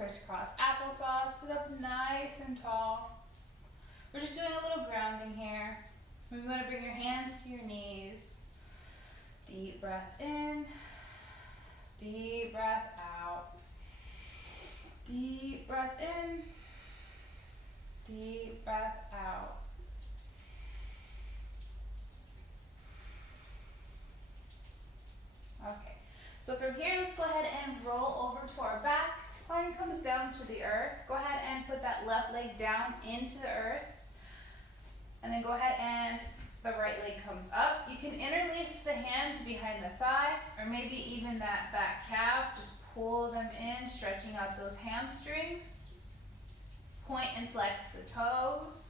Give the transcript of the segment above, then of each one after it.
crisscross applesauce. Sit up nice and tall. We're just doing a little grounding here. We want to bring your hands to your knees. Deep breath in, deep breath out. Deep breath in, deep breath out. Okay, so from here, let's go ahead and roll over to our back. Spine comes down to the earth. Go ahead and put that left leg down into the earth. And then go ahead and the right leg comes up. You can interlace the hands behind the thigh, or maybe even that back calf. Just pull them in, stretching out those hamstrings. Point and flex the toes.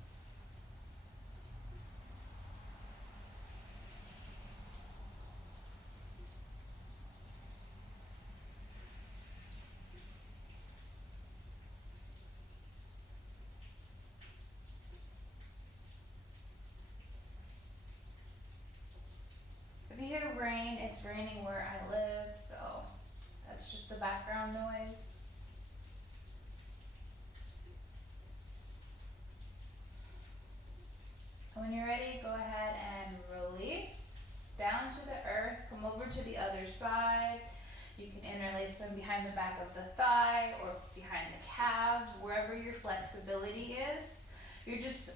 If you hear rain, it's raining where I live, so that's just the background noise. When you're ready, go ahead and release down to the earth. Come over to the other side. You can interlace them behind the back of the thigh or behind the calves, wherever your flexibility is. You're just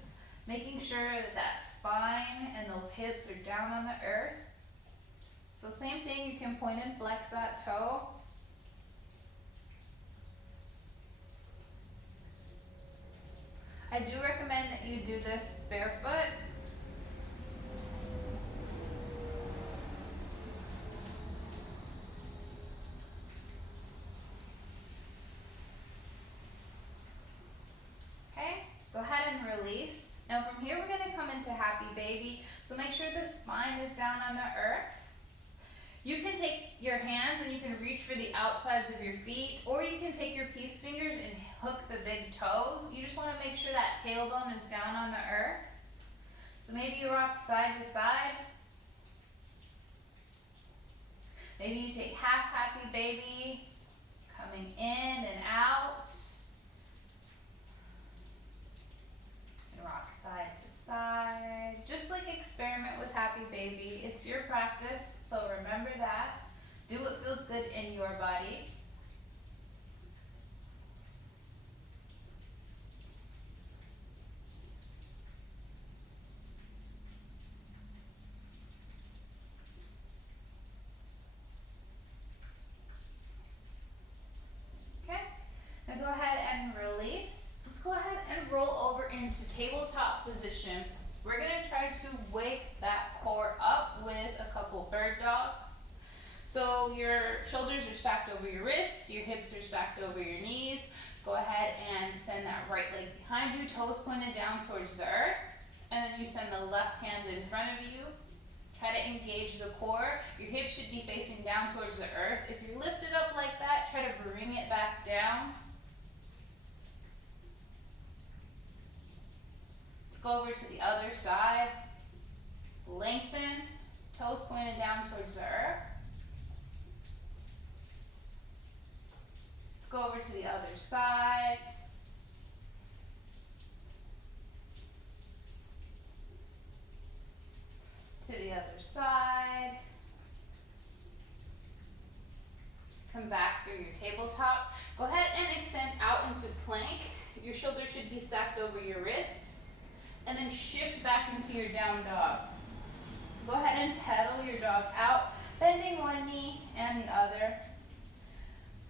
making sure that that spine and those hips are down on the earth. So same thing, you can point and flex that toe. I do recommend that you do this barefoot. Okay, go ahead and release. Now from here, we're gonna come into happy baby. So make sure the spine is down on the earth. You can take your hands and you can reach for the outsides of your feet, or you can take your peace fingers and hook the big toes. You just want to make sure that tailbone is down on the earth. So maybe you rock side to side. Maybe you take half happy baby, coming in and out. And rock side to side. Just like experiment with happy baby. It's your practice, so remember that. Do what feels good in your body. Okay, now go ahead and release. Let's go ahead and roll over into tabletop position. We're gonna try to wake that core up with a couple bird dogs. So your shoulders are stacked over your wrists, your hips are stacked over your knees. Go ahead and send that right leg behind you, toes pointed down towards the earth. And then you send the left hand in front of you. Try to engage the core. Your hips should be facing down towards the earth. If you're lifted up like that, try to bring it back down. Let's go over to the other side. Lengthen, toes pointed down towards the earth. Let's go over to the other side. To the other side. Come back through your tabletop. Go ahead and extend out into plank. Your shoulders should be stacked over your wrists. And then shift back into your down dog. Go ahead and pedal your dog out, bending one knee and the other.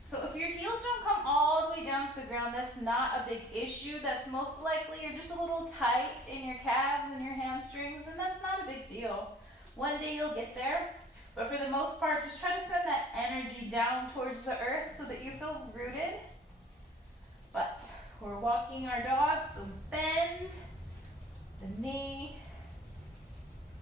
So if your heels don't come all the way down to the ground, that's not a big issue. That's most likely you're just a little tight in your calves and your hamstrings, and that's not a big deal. One day you'll get there, but for the most part, just try to send that energy down towards the earth so that you feel rooted. But we're walking our dog, so bend the knee.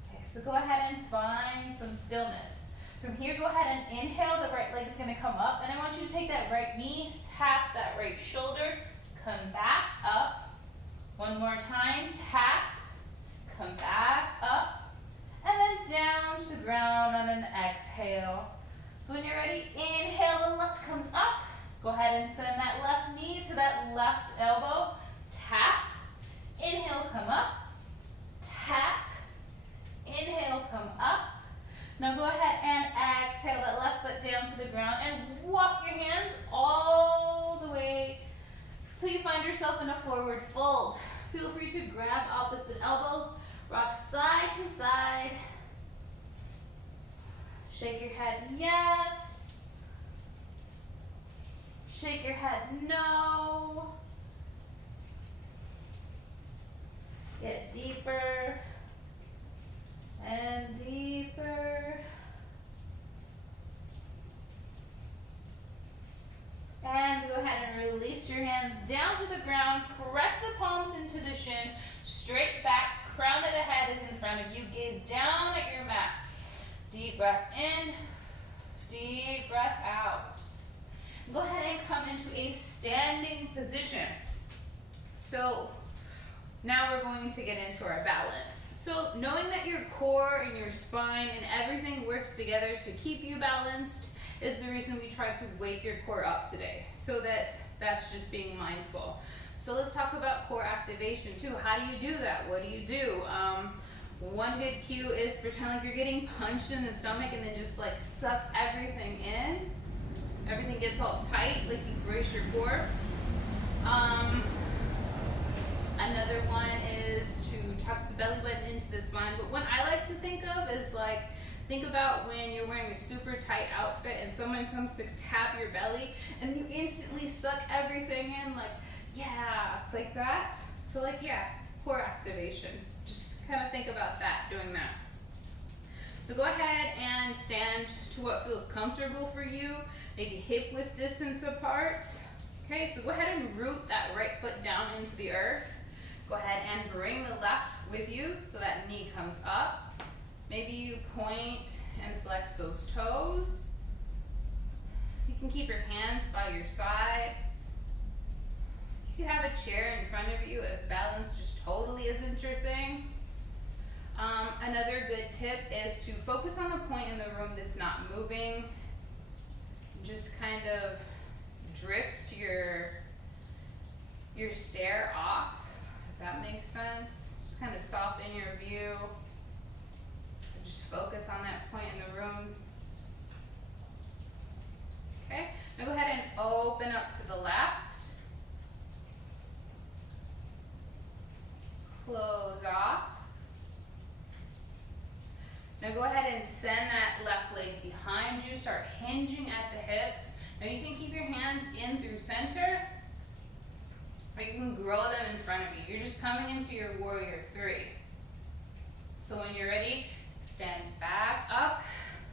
Okay, so go ahead and find some stillness. From here, go ahead and inhale. The right leg is going to come up, and I want you to take that right knee, tap that right shoulder, come back up. One more time, tap, come back up, and then down to the ground on an exhale. So when you're ready, inhale, the left comes up. Go ahead and send that left knee that left elbow, tap, inhale, come up, tap, inhale, come up. Now go ahead and exhale that left foot down to the ground and walk your hands all the way till you find yourself in a forward fold. Feel free to grab opposite elbows, rock side to side. Shake your head, yes. Shake your head, no. Get deeper and deeper. And go ahead and release your hands down to the ground. Press the palms into the shin. Straight back, crown of the head is in front of you. Gaze down at your mat. Deep breath in, deep breath out. Go ahead and come into a standing position. So now we're going to get into our balance. So knowing that your core and your spine and everything works together to keep you balanced is the reason we try to wake your core up today. So that's just being mindful. So let's talk about core activation too. How do you do that? What do you do? One good cue is pretend like you're getting punched in the stomach and then just like suck everything in. Everything gets all tight, like you brace your core. Another one is to tuck the belly button into the spine. But one I like to think of is like, think about when you're wearing a super tight outfit and someone comes to tap your belly and you instantly suck everything in, like, yeah, like that. So like, yeah, core activation. Just kind of think about that, doing that. So go ahead and stand to what feels comfortable for you, maybe hip width distance apart. Okay, so go ahead and root that right foot down into the earth. Go ahead and bring the left with you so that knee comes up. Maybe you point and flex those toes. You can keep your hands by your side. You can have a chair in front of you if balance just totally isn't your thing. Another good tip is to focus on a point in the room that's not moving. Just kind of drift your stare off, if that makes sense. Just kind of soften your view. Just focus on that point in the room. Okay, now go ahead and open up to the left. Close off. Now go ahead and send that left leg behind you. Start hinging at the hips. Now you can keep your hands in through center, or you can grow them in front of you. You're just coming into your warrior three. So when you're ready, stand back up,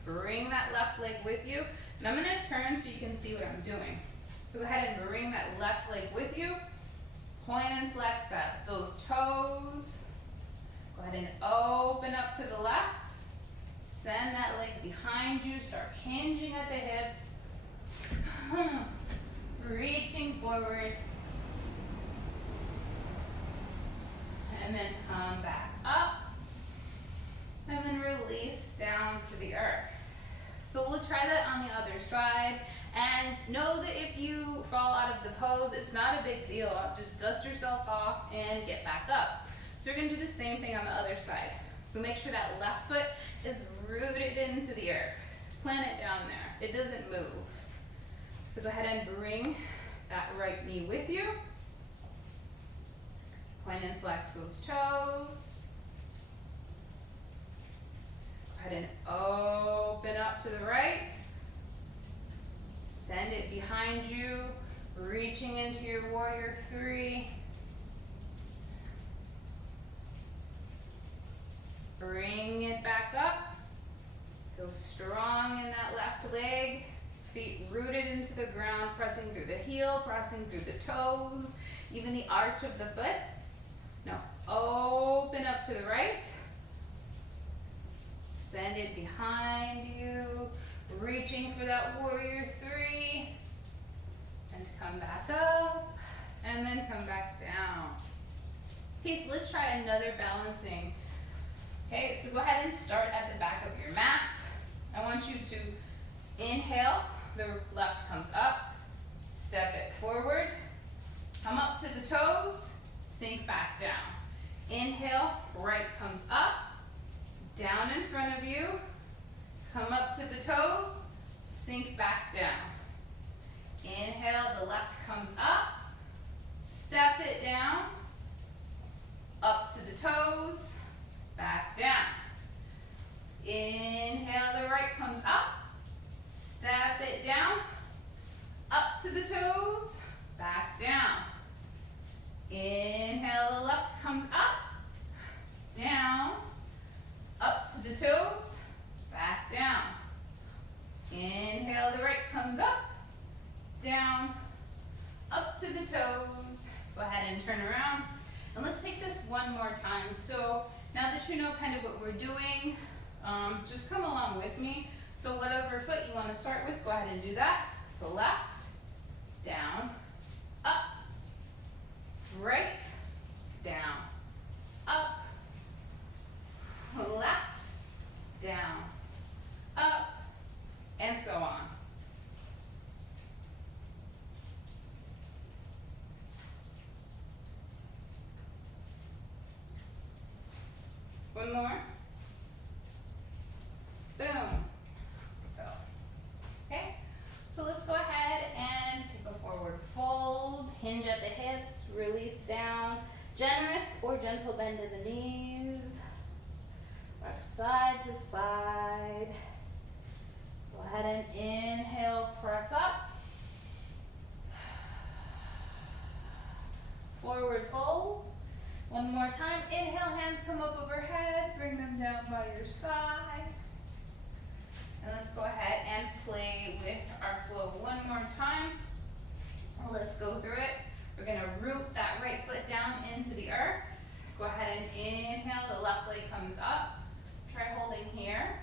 bring that left leg with you. And I'm gonna turn so you can see what I'm doing. So go ahead and bring that left leg with you. Point and flex those toes. Go ahead and open up to the left. Send that leg behind you. Start hinging at the hips. Reaching forward. And then come back up. And then release down to the earth. So we'll try that on the other side. And know that if you fall out of the pose, it's not a big deal. Just dust yourself off and get back up. So we're gonna do the same thing on the other side. So make sure that left foot is rooted into the earth. Plant it down there. It doesn't move. So go ahead and bring that right knee with you. Point and flex those toes. Go ahead and open up to the right. Send it behind you, reaching into your warrior three. Bring it back up. Feel strong in that left leg. Feet rooted into the ground, pressing through the heel, pressing through the toes, even the arch of the foot. Now open up to the right. Send it behind you, reaching for that warrior three. And come back up, and then come back down. Okay, so let's try another balancing. Okay, so go ahead and start at the back of your mat. I want you to inhale, the left comes up, step it forward, Come up to the toes, sink back down. Inhale, right comes up, down in front of you. Come up to the toes, sink back down. Inhale, the left comes up, step it down, up to the toes, back down. Inhale, the right comes up, step it down, up to the toes, back down. Inhale, the left comes up, down, up to the toes, back down. Inhale, the right comes up, down, up to the toes. Go ahead and turn around. And let's take this one more time. So now that you know kind of what we're doing, just come along with me. So whatever foot you want to start with, go ahead and do that. So left, down, up, right, down, up, left, down, up, and so on. One more. Boom. So, okay. So let's go ahead and take a forward fold, hinge at the hips, release down. Generous or gentle bend in the knees. Rock side to side. Go ahead and inhale, press up. Forward fold. One more time. Inhale, hands come up overhead. Bring them down by your side. And let's go ahead and play with our flow one more time. Let's go through it. We're going to root that right foot down into the earth. Go ahead and inhale. The left leg comes up. Try holding here.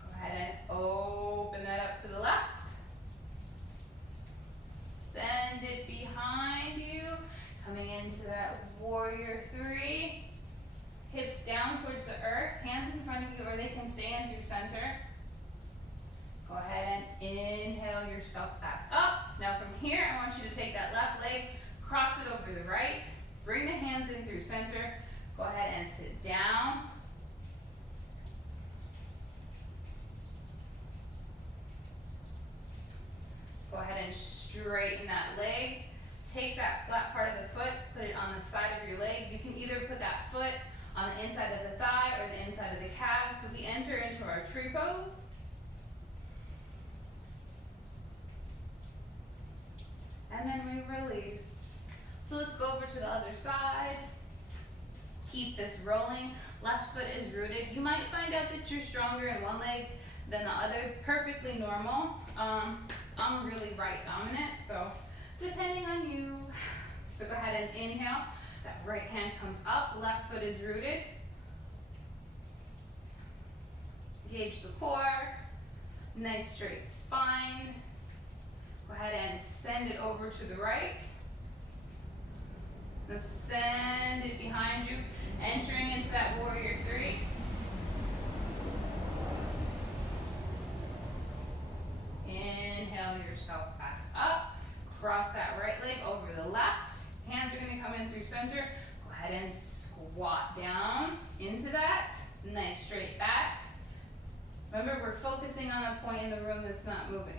Go ahead and open that up to the left. Send it behind you. Coming into that warrior three. Hips down towards the earth. Hands in front of you, or they can stand through center. Go ahead and inhale yourself back up. Now from here, I want you to take that left leg, cross it over the right. Bring the hands in through center. Go ahead and sit down. Go ahead and straighten that leg. Take that flat part of the foot, put it on the side of your leg. You can either put that foot on the inside of the thigh or the inside of the calf. So we enter into our tree pose. And then we release. So let's go over to the other side. Keep this rolling. Left foot is rooted. You might find out that you're stronger in one leg than the other. Perfectly normal. I'm really right dominant, so depending on you. So go ahead and inhale. That right hand comes up. Left foot is rooted. Engage the core. Nice straight spine. Go ahead and send it over to the right. Now send it behind you, entering into that warrior three. Inhale yourself back up. Cross that right leg over the left. Hands are going to come in through center. Go ahead and squat down into that. Nice straight back. Remember, we're focusing on a point in the room that's not moving.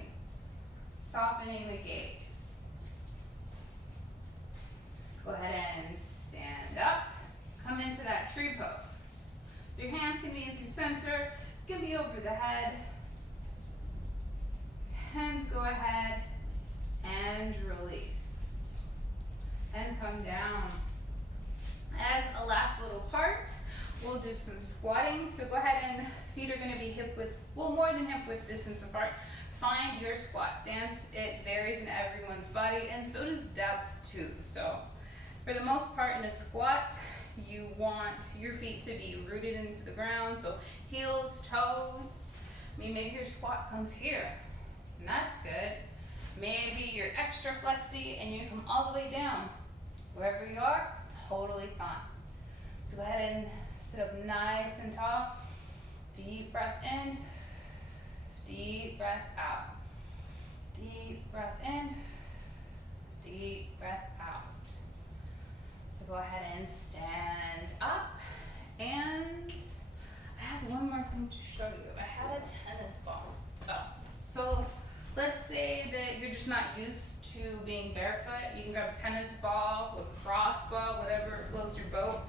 Softening the gaze. Go ahead and stand up. Come into that tree pose. So your hands can be in through center, can be over the head. And go ahead and release. And come down. As a last little part, we'll do some squatting. So go ahead and feet are going to be hip width, well, more than hip width distance apart. Find your squat stance. It varies in everyone's body, and so does depth too. So for the most part in a squat, you want your feet to be rooted into the ground. So heels, toes. I mean, maybe your squat comes here, and that's good. Maybe you're extra flexy and you come all the way down. Wherever you are, totally fine. So go ahead and sit up nice and tall. Deep breath in, deep breath out. Deep breath in, deep breath out. So go ahead and stand up. And I have one more thing to show you. I had a tennis ball. Oh, so let's say that you're just not used to being barefoot. You can grab a tennis ball, a lacrosse ball, whatever floats your boat.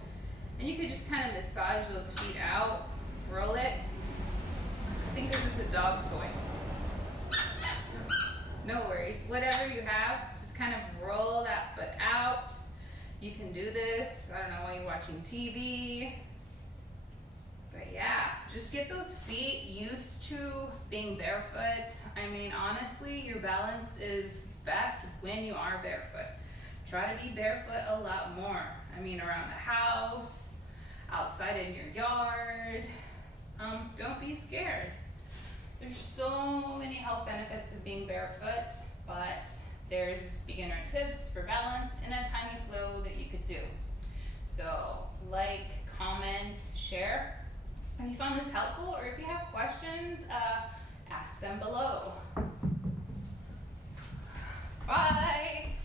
And you could just kind of massage those feet out, roll it. I think this is a dog toy. No worries. Whatever you have, just kind of roll that foot out. You can do this, I don't know, while you're watching TV. But yeah, just get those feet used to being barefoot. I mean, honestly, your balance is best when you are barefoot. Try to be barefoot a lot more. I mean, around the house, outside in your yard. Don't be scared. There's so many health benefits of being barefoot, but there's beginner tips for balance in a tiny flow that you could do. So like, comment, share. If you found this helpful, or if you have questions, ask them below. Bye.